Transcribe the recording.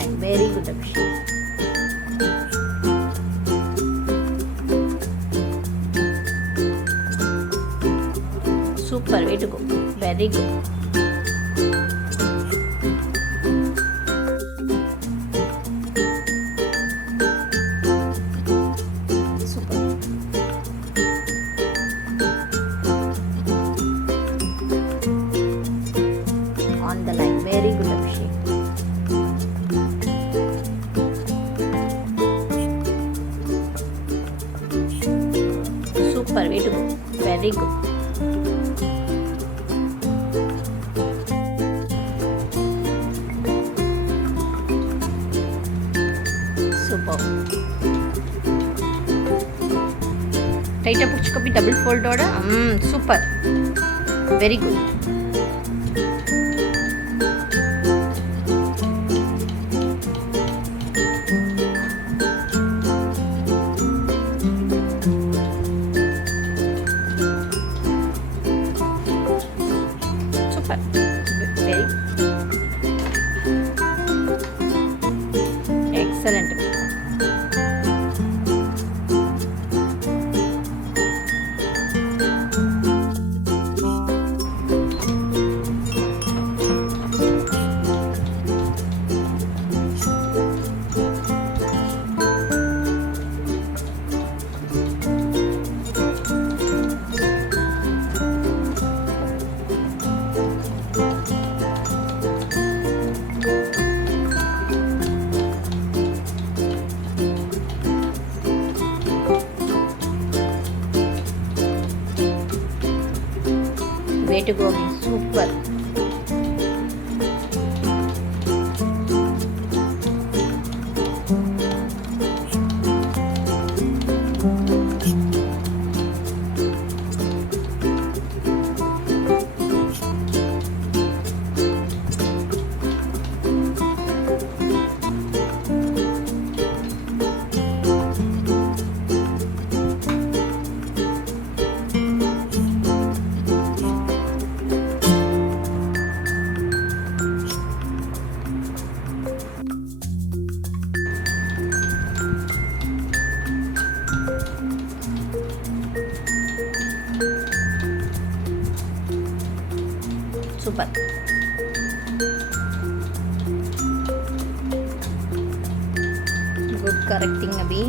line. Very good, Abhishek. Super, way to go. Very good. Super. On the line. Very good, Abhishek. Super, way to go. Very good. Super. Tight up puchkopi double fold order. Super. Very good. Super. Very excellent. Way to go, Abhi. Super. Super. Good correcting, Abhi.